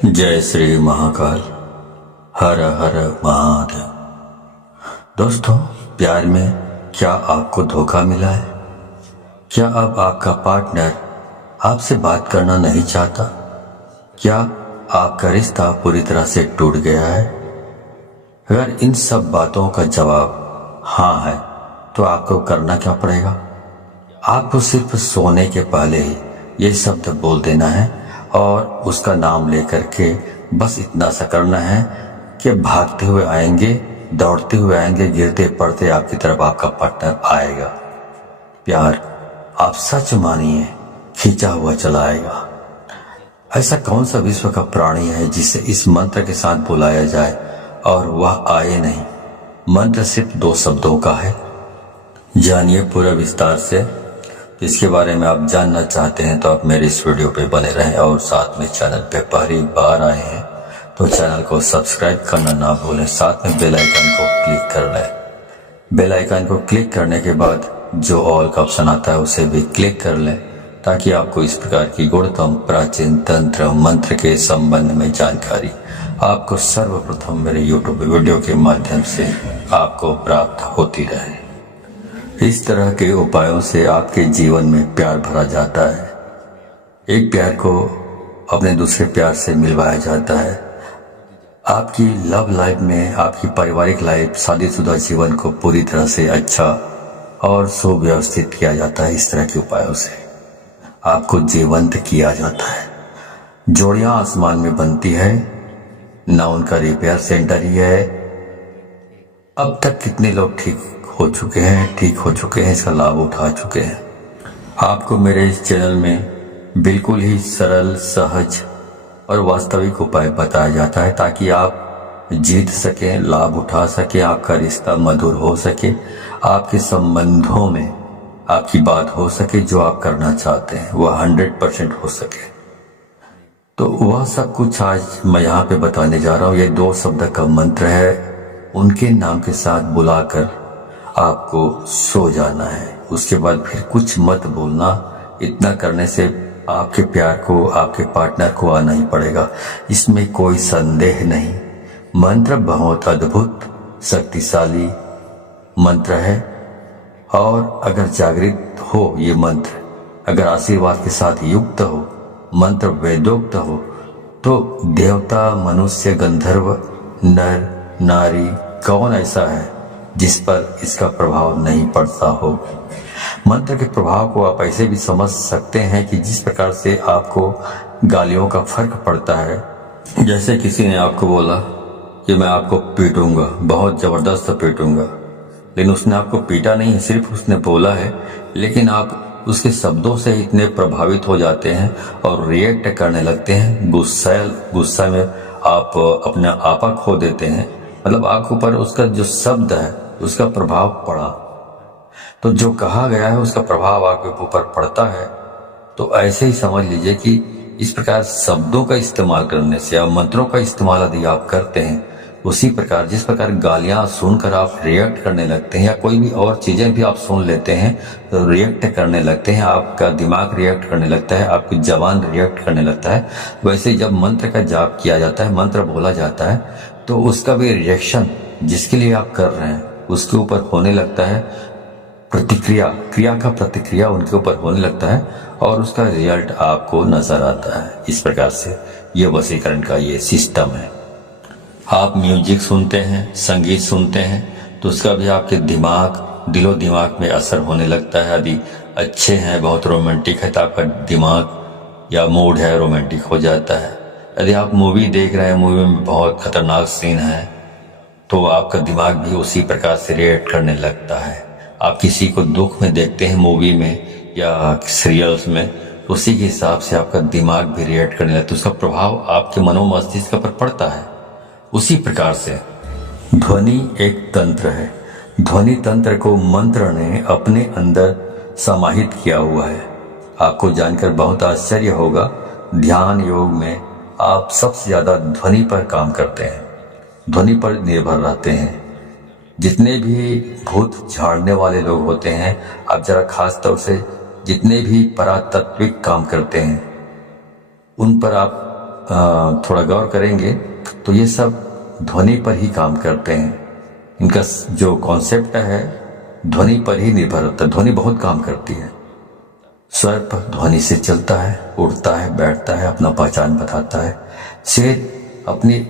जय श्री महाकाल। हर हर महादेव। दोस्तों, प्यार में क्या आपको धोखा मिला है? क्या अब आपका पार्टनर आपसे बात करना नहीं चाहता? क्या आपका रिश्ता पूरी तरह से टूट गया है? अगर इन सब बातों का जवाब हाँ है तो आपको करना क्या पड़ेगा? आपको सिर्फ सोने के पहले ही ये शब्द बोल देना है और उसका नाम लेकर के बस इतना सा करना है कि भागते हुए आएंगे, दौड़ते हुए आएंगे, गिरते पड़ते आपकी तरफ आपका पार्टनर आएगा। प्यार आप सच मानिए खींचा हुआ चला आएगा। ऐसा कौन सा विश्व का प्राणी है जिसे इस मंत्र के साथ बुलाया जाए और वह आए नहीं? मंत्र सिर्फ 2 शब्दों का है। जानिए पूरा विस्तार से। इसके बारे में आप जानना चाहते हैं तो आप मेरे इस वीडियो पे बने रहें और साथ में चैनल पे पहली बार आए हैं तो चैनल को सब्सक्राइब करना ना भूलें, साथ में बेल आइकन को क्लिक कर लें। बेल आइकन को क्लिक करने के बाद जो ऑल का ऑप्शन आता है उसे भी क्लिक कर लें ताकि आपको इस प्रकार की गुणतम प्राचीन तंत्र मंत्र के संबंध में जानकारी आपको सर्वप्रथम मेरे यूट्यूब वीडियो के माध्यम से आपको प्राप्त होती रहे। इस तरह के उपायों से आपके जीवन में प्यार भरा जाता है। एक प्यार को अपने दूसरे प्यार से मिलवाया जाता है। आपकी लव लाइफ में, आपकी पारिवारिक लाइफ, शादीशुदा जीवन को पूरी तरह से अच्छा और सुव्यवस्थित किया जाता है। इस तरह के उपायों से आपको जीवंत किया जाता है। जोड़ियां आसमान में बनती है ना, उनका रिपेयर सेंटर ही है। अब तक कितने लोग ठीक हो चुके हैं, इसका लाभ उठा चुके हैं। आपको मेरे इस चैनल में बिल्कुल ही सरल, सहज और वास्तविक उपाय बताया जाता है ताकि आप जीत सकें, लाभ उठा सकें, आपका रिश्ता मधुर हो सके, आपके संबंधों में आपकी बात हो सके, जो आप करना चाहते हैं वह 100% हो सके। तो वह सब कुछ आज मैं यहाँ पे बताने जा रहा हूँ। ये 2 शब्द का मंत्र है, उनके नाम के साथ बुलाकर आपको सो जाना है। उसके बाद फिर कुछ मत बोलना। इतना करने से आपके प्यार को, आपके पार्टनर को आना ही पड़ेगा, इसमें कोई संदेह नहीं। मंत्र बहुत अद्भुत शक्तिशाली मंत्र है और अगर जागृत हो ये मंत्र, अगर आशीर्वाद के साथ युक्त हो, मंत्र वेदोक्त हो, तो देवता, मनुष्य, गंधर्व, नर, नारी, कौन ऐसा है जिस पर इसका प्रभाव नहीं पड़ता हो। मंत्र के प्रभाव को आप ऐसे भी समझ सकते हैं कि जिस प्रकार से आपको गालियों का फर्क पड़ता है। जैसे किसी ने आपको बोला कि मैं आपको पीटूंगा, बहुत जबरदस्त पीटूंगा, लेकिन उसने आपको पीटा नहीं है, सिर्फ उसने बोला है, लेकिन आप उसके शब्दों से इतने प्रभावित हो जाते हैं और रिएक्ट करने लगते हैं। गुस्सा में आप अपना आपा खो देते हैं। मतलब आपके ऊपर उसका जो शब्द है उसका प्रभाव पड़ा, तो जो कहा गया है उसका प्रभाव आपके ऊपर पड़ता है। तो ऐसे ही समझ लीजिए कि इस प्रकार शब्दों का इस्तेमाल करने से या मंत्रों का इस्तेमाल यदि आप करते हैं, उसी प्रकार जिस प्रकार गालियां सुनकर आप रिएक्ट करने लगते हैं या कोई भी और चीजें भी आप सुन लेते हैं तो रिएक्ट करने लगते हैं, आपका दिमाग रिएक्ट करने लगता है, आपकी जबान रिएक्ट करने लगता है। वैसे जब मंत्र का जाप किया जाता है, मंत्र बोला जाता है, तो उसका भी रिएक्शन जिसके लिए आप कर रहे हैं उसके ऊपर होने लगता है। प्रतिक्रिया, क्रिया का प्रतिक्रिया उनके ऊपर होने लगता है और उसका रिजल्ट आपको नजर आता है। इस प्रकार से ये वशीकरण का ये सिस्टम है। आप म्यूजिक सुनते हैं, संगीत सुनते हैं, तो उसका भी आपके दिलो दिमाग में असर होने लगता है। यदि अच्छे हैं, बहुत रोमांटिक है, तो आपका दिमाग या मूड है रोमांटिक हो जाता है। यदि आप मूवी देख रहे हैं, मूवी में बहुत खतरनाक सीन है, तो आपका दिमाग भी उसी प्रकार से रिएक्ट करने लगता है। आप किसी को दुख में देखते हैं मूवी में या सीरियल्स में, तो उसी के हिसाब से आपका दिमाग भी रिएक्ट करने लगता है, उसका प्रभाव आपके मनोमस्तिष्क पर पड़ता है। उसी प्रकार से ध्वनि एक तंत्र है। ध्वनि तंत्र को मंत्र ने अपने अंदर समाहित किया हुआ है। आपको जानकर बहुत आश्चर्य होगा, ध्यान योग में आप सबसे ज्यादा ध्वनि पर काम करते हैं, ध्वनि पर निर्भर रहते हैं। जितने भी भूत झाड़ने वाले लोग होते हैं, आप जरा खास तौर से जितने भी परातात्विक काम करते हैं, उन पर आप थोड़ा गौर करेंगे तो ये सब ध्वनि पर ही काम करते हैं। इनका जो कॉन्सेप्ट है ध्वनि पर ही निर्भर होता है। ध्वनि बहुत काम करती है। स्वर पर ध्वनि से चलता है, उड़ता है, बैठता है, अपना पहचान बताता है। शेर अपनी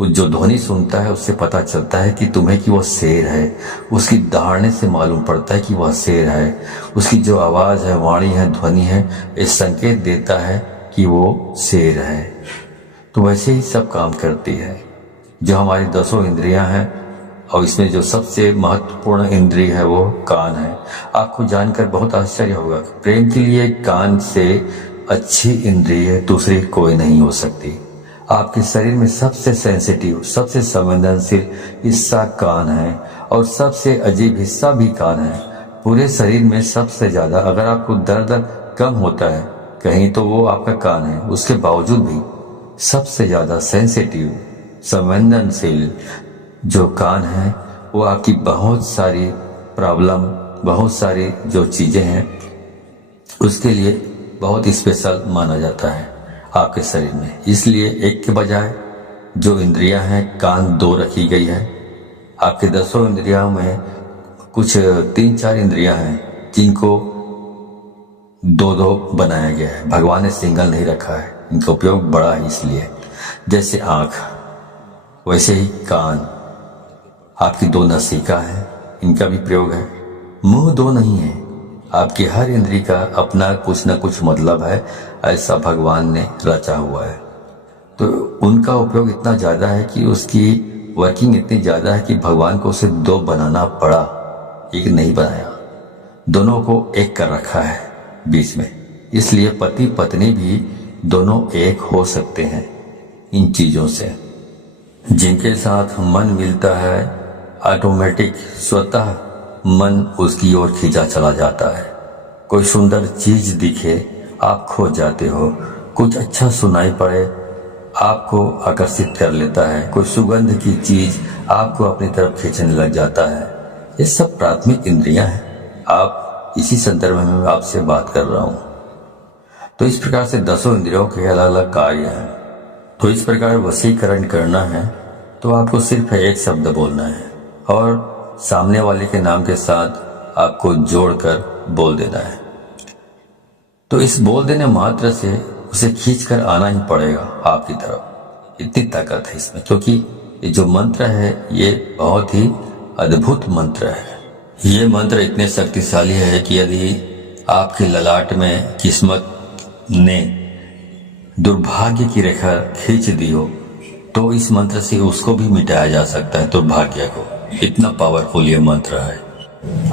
जो ध्वनि सुनता है उससे पता चलता है कि तुम्हें कि वह शेर है। उसकी दहाड़ने से मालूम पड़ता है कि वह शेर है। उसकी जो आवाज़ है, वाणी है, ध्वनि है, ये संकेत देता है कि वो शेर है। तो वैसे ही सब काम करती है। जो हमारी 10 इंद्रियां हैं और इसमें जो सबसे महत्वपूर्ण इंद्रिय है वो कान है। आपको जानकर बहुत आश्चर्य होगा, प्रेम के लिए कान से अच्छी इंद्रिय दूसरी कोई नहीं हो सकती। आपके शरीर में सबसे सेंसिटिव, सबसे संवेदनशील हिस्सा कान है और सबसे अजीब हिस्सा भी कान है। पूरे शरीर में सबसे ज्यादा अगर आपको दर्द कम होता है कहीं तो वो आपका कान है। उसके बावजूद भी सबसे ज्यादा सेंसिटिव, संवेदनशील जो कान है वो आपकी बहुत सारी प्रॉब्लम, बहुत सारी जो चीजें हैं उसके लिए बहुत स्पेशल माना जाता है आपके शरीर में। इसलिए एक के बजाय जो इंद्रियां हैं कान 2 रखी गई है। आपके 10 इंद्रियों में कुछ 3-4 इंद्रियां हैं जिनको 2-2 बनाया गया है। भगवान ने सिंगल नहीं रखा है, इनका उपयोग बड़ा है। इसलिए जैसे आंख वैसे ही कान, आपकी 2 नासिका है, इनका भी प्रयोग है। मुंह 2 नहीं है। आपकी हर इंद्री का अपना कुछ न कुछ मतलब है, ऐसा भगवान ने रचा हुआ है। तो उनका उपयोग इतना ज्यादा है कि उसकी वर्किंग इतनी ज्यादा है कि भगवान को उसे 2 बनाना पड़ा, एक नहीं बनाया। दोनों को एक कर रखा है बीच में। इसलिए पति पत्नी भी दोनों एक हो सकते हैं इन चीजों से। जिनके साथ मन मिलता है ऑटोमेटिक स्वतः मन उसकी ओर खींचा चला जाता है। कोई सुंदर चीज दिखे आप खो जाते हो। कुछ अच्छा सुनाई पड़े आपको आकर्षित कर लेता है। कोई सुगंध की चीज आपको अपनी तरफ खींचने लग जाता है। ये सब प्राथमिक इंद्रियां हैं। आप इसी संदर्भ में मैं आपसे बात कर रहा हूं। तो इस प्रकार से 10 इंद्रियों के अलग अलग कार्य हैं। तो इस प्रकार वशीकरण करना है तो आपको सिर्फ एक शब्द बोलना है और सामने वाले के नाम के साथ आपको जोड़कर बोल देना है। तो इस बोल देने मात्र से उसे खींचकर आना ही पड़ेगा आपकी तरफ। इतनी ताकत है इसमें, क्योंकि ये जो मंत्र है ये बहुत ही अद्भुत मंत्र है। ये मंत्र इतने शक्तिशाली है कि यदि आपके ललाट में किस्मत ने दुर्भाग्य की रेखा खींच दी हो तो इस मंत्र से उसको भी मिटाया जा सकता है, दुर्भाग्य को। इतना पावरफुल ये मंत्र है।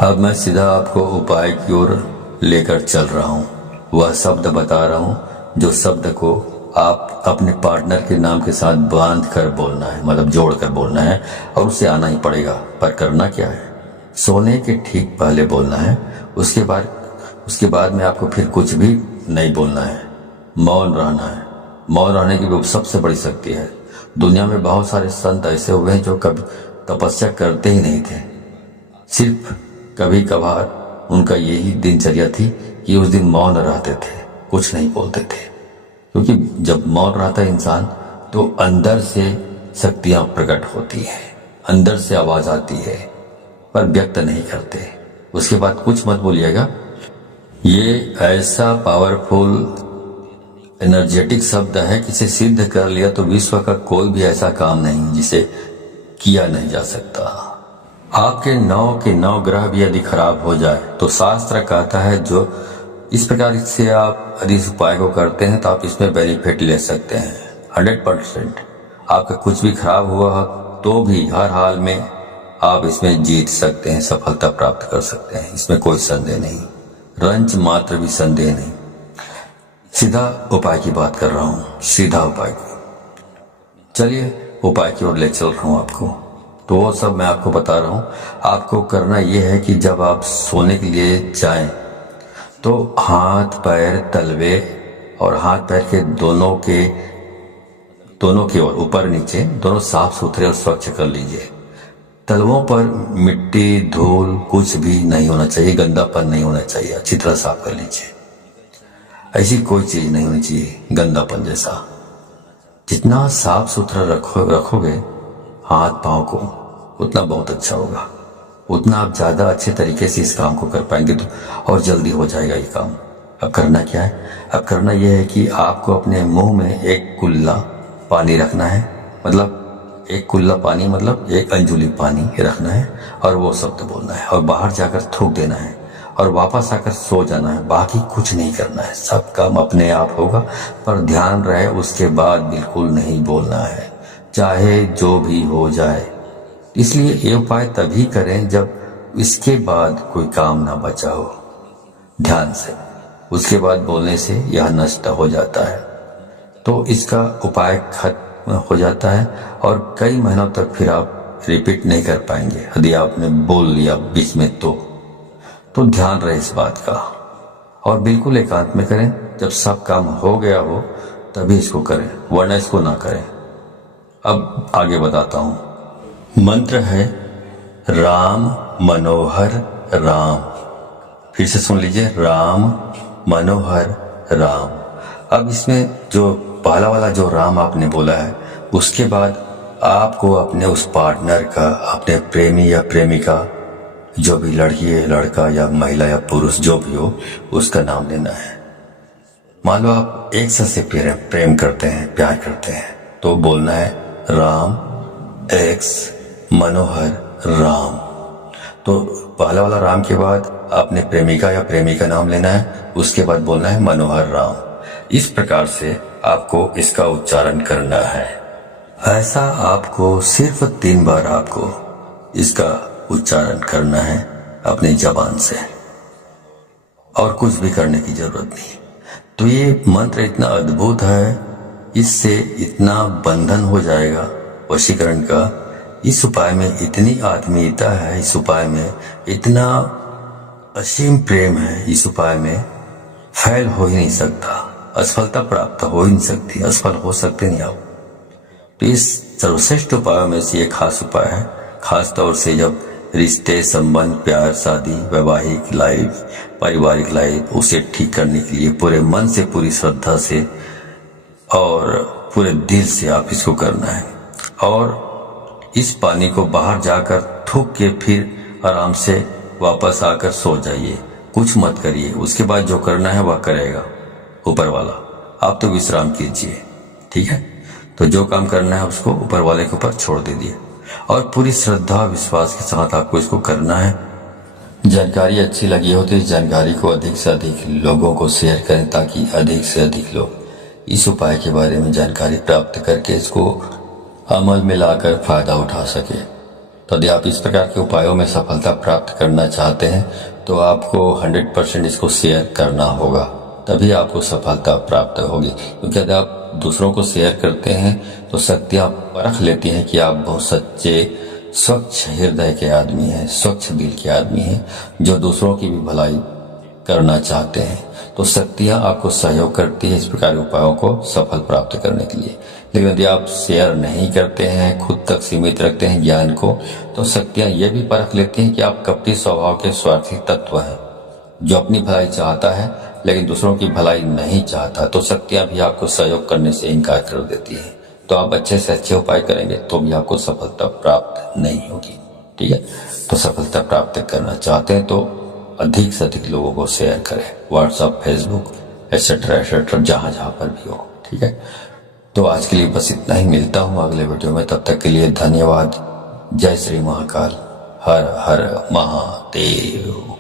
अब मैं सीधा आपको उपाय की ओर लेकर चल रहा हूँ। वह शब्द बता रहा हूँ जो शब्द को आप अपने पार्टनर के नाम के साथ बांध कर बोलना है, मतलब जोड़ कर बोलना है और उसे आना ही पड़ेगा। पर करना क्या है, सोने के ठीक पहले बोलना है। उसके बाद में आपको फिर कुछ भी नहीं बोलना है, मौन रहना है। मौन रहने की सबसे बड़ी शक्ति है। दुनिया में बहुत सारे संत ऐसे हुए हैं जो कभी तपस्या करते ही नहीं थे। सिर्फ कभी कभार उनका यही दिनचर्या थी कि उस दिन मौन रहते थे, कुछ नहीं बोलते थे। क्योंकि जब मौन रहता है इंसान तो अंदर से शक्तियां प्रकट होती है, अंदर से आवाज आती है, पर व्यक्त नहीं करते। उसके बाद कुछ मत बोलिएगा। ये ऐसा पावरफुल एनर्जेटिक शब्द है कि इसे सिद्ध कर लिया तो विश्व का कोई भी ऐसा काम नहीं जिसे किया नहीं जा सकता। आपके 9 के 9 ग्रह भी यदि खराब हो जाए तो शास्त्र कहता है जो इस प्रकार से आप यदि इस उपाय को करते हैं तो आप इसमें बेनिफिट ले सकते हैं 100%। आपका कुछ भी खराब हुआ तो भी हर हाल में आप इसमें जीत सकते हैं, सफलता प्राप्त कर सकते हैं। इसमें कोई संदेह नहीं, रंच मात्र भी संदेह नहीं। सीधा उपाय की बात कर रहा हूं, सीधा उपाय की। चलिए उपाय की ओर ले चल रहा हूं आपको। तो वो सब मैं आपको बता रहा हूं। आपको करना यह है कि जब आप सोने के लिए जाएं तो हाथ पैर तलवे और हाथ पैर के दोनों के ओर ऊपर नीचे दोनों साफ सुथरे और स्वच्छ कर लीजिए। तलवों पर मिट्टी धूल कुछ भी नहीं होना चाहिए, गंदापन नहीं होना चाहिए। अच्छी तरह साफ कर लीजिए। ऐसी कोई चीज नहीं होनी चाहिए गंदापन जैसा। जितना साफ सुथरा रखोगे हाथ पाँव को, उतना बहुत अच्छा होगा, उतना आप ज़्यादा अच्छे तरीके से इस काम को कर पाएंगे तो और जल्दी हो जाएगा ये काम। अब करना क्या है? अब करना यह है कि आपको अपने मुंह में एक कुल्ला पानी रखना है, मतलब एक कुल्ला पानी मतलब एक अंजुली पानी रखना है और वो शब्द बोलना है और बाहर जाकर थूक देना है और वापस आकर सो जाना है। बाकी कुछ नहीं करना है, सब काम अपने आप होगा, पर ध्यान रहे उसके बाद बिल्कुल नहीं बोलना है, चाहे जो भी हो जाए। इसलिए ये उपाय तभी करें जब इसके बाद कोई काम ना बचा हो। ध्यान से उसके बाद बोलने से यह नष्ट हो जाता है, तो इसका उपाय खत्म हो जाता है और कई महीनों तक फिर आप रिपीट नहीं कर पाएंगे यदि आपने बोल लिया बीच में तो ध्यान रहे इस बात का। और बिल्कुल एकांत में करें, जब सब काम हो गया हो तभी इसको करें, वरना इसको ना करें। अब आगे बताता हूं। मंत्र है राम मनोहर राम। फिर से सुन लीजिए, राम मनोहर राम। अब इसमें जो पहला वाला जो राम आपने बोला है, उसके बाद आपको अपने उस पार्टनर का, अपने प्रेमी या प्रेमिका, जो भी लड़की है, लड़का या महिला या पुरुष जो भी हो, उसका नाम लेना है। मान लो आप एक से प्रेम करते हैं, प्यार करते हैं, तो बोलना है राम एक्स मनोहर राम। तो पहला वाला राम के बाद आपने प्रेमिका या प्रेमी का नाम लेना है, उसके बाद बोलना है मनोहर राम। इस प्रकार से आपको इसका उच्चारण करना है। ऐसा आपको सिर्फ 3 बार आपको इसका उच्चारण करना है अपनी जबान से, और कुछ भी करने की जरूरत नहीं। तो ये मंत्र इतना अद्भुत है, इससे इतना बंधन हो जाएगा वशीकरण का। इस उपाय में इतनी आत्मीयता है, इस उपाय में इतना असीम प्रेम है, इस उपाय में फैल हो ही नहीं सकता, असफलता प्राप्त हो ही नहीं सकती, असफल हो सकते नहीं आप। तो इस सर्वश्रेष्ठ उपायों में से एक खास उपाय है, खास तौर से जब रिश्ते, संबंध, प्यार, शादी, वैवाहिक लाइफ, पारिवारिक लाइफ, उसे ठीक करने के लिए पूरे मन से, पूरी श्रद्धा से और पूरे दिल से आप इसको करना है। और इस पानी को बाहर जाकर थूक के फिर आराम से वापस आकर सो जाइए, कुछ मत करिए। उसके बाद जो करना है वह करेगा ऊपर वाला, आप तो विश्राम कीजिए, ठीक है। तो जो काम करना है उसको ऊपर वाले के ऊपर छोड़ दीजिए और पूरी श्रद्धा विश्वास के साथ आपको इसको करना है। जानकारी अच्छी लगी हो तो इस जानकारी को अधिक से अधिक लोगों को शेयर करें, ताकि अधिक से अधिक लोग इस उपाय के बारे में जानकारी प्राप्त करके इसको अमल में लाकर फायदा उठा सके। तो यदि आप इस प्रकार के उपायों में सफलता प्राप्त करना चाहते हैं तो आपको 100% इसको शेयर करना होगा, तभी आपको सफलता प्राप्त होगी। क्योंकि यदि आप दूसरों को शेयर करते हैं तो शक्तियाँ परख लेती हैं कि आप बहुत सच्चे, स्वच्छ हृदय के आदमी हैं, स्वच्छ दिल के आदमी हैं, जो दूसरों की भी भलाई करना चाहते हैं। तो शक्तियाँ आपको सहयोग करती है इस प्रकार के उपायों को सफल प्राप्त करने के लिए। लेकिन यदि आप शेयर नहीं करते हैं, खुद तक सीमित रखते हैं ज्ञान को, तो शक्तियाँ ये भी परख लेती हैं कि आप कपटी स्वभाव के स्वार्थी तत्व हैं, जो अपनी भलाई चाहता है लेकिन दूसरों की भलाई नहीं चाहता। तो शक्तियाँ भी आपको सहयोग करने से इनकार कर देती है। तो आप अच्छे से अच्छे उपाय करेंगे तो भी आपको सफलता प्राप्त नहीं होगी, ठीक है। तो सफलता प्राप्त करना चाहते हैं तो अधिक से अधिक लोगों को शेयर करें, व्हाट्सएप, फेसबुक एटसेट्रा एटसेट्रा, जहाँ जहाँ पर भी हो, ठीक है। तो आज के लिए बस इतना ही, मिलता हूँ अगले वीडियो में, तब तक के लिए धन्यवाद। जय श्री महाकाल, हर हर महादेव।